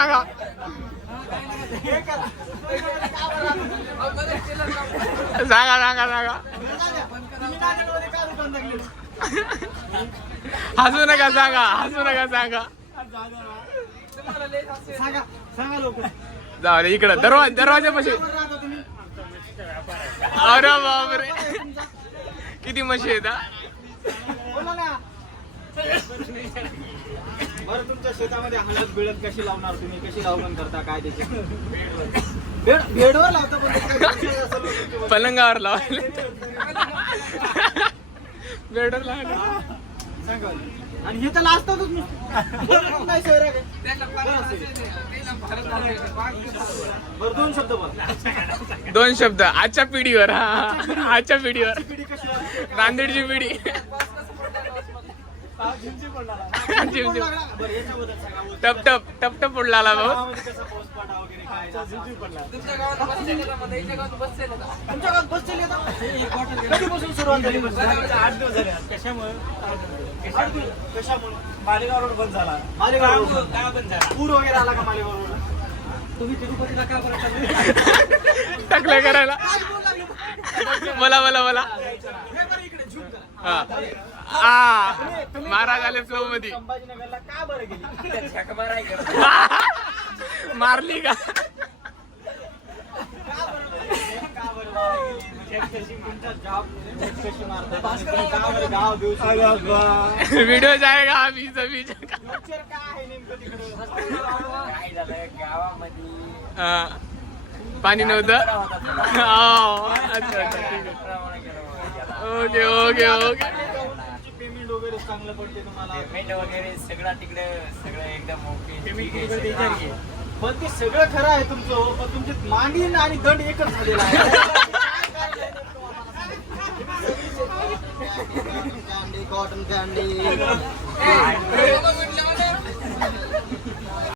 सांगा सांगा सांगा सांगा हसू नका सांगा हसू नका सांगा जाऊ रे इकडं दरवाजापाशी अरे बापरे किती म्हशी आहेत बरं तुमच्या शेतामध्ये हळद बिळद कशी लावणार तुम्ही कशी लावून करता काय त्याची बेडवर लावता पलंगावर लावले बेडवर लावले सांगा आणि हे तर लाजतातच नाही शहरात बरं दोन शब्द बोल दोन शब्द आजच्या पिढीवर हा आजच्या पिढीवर नांदेडची पिढी टप टप टप टप उडला भाऊ कधीपासून सुरुवात झाली 8 दिवस झाले कशामुळे मालेगाव रोड बंद झाला मालेगाव रोड बंद झाला पूर वगैरे आला का मालेगाव रोड तुम्ही तिरुपतीला का बरं टाकलं करायला बोला बोला बोला महाराज आले फ्लो मध्ये संभाजीनगरला का बरं गेली मारली का वीडियो जाएगा अभी सभी पाणी नव्हतं अच्छा ओके ओके ओके पेमेंट वगैरे चांगलं पडते तुम्हाला पेमेंट वगैरे सगळं तिकडे सगळं एकदम ओके पण ते सगळं खरं आहे तुमचं पण तुमची मांडी आणि दंड एकच झालेला आहे कॅन्डी कॉटन कॅन्डी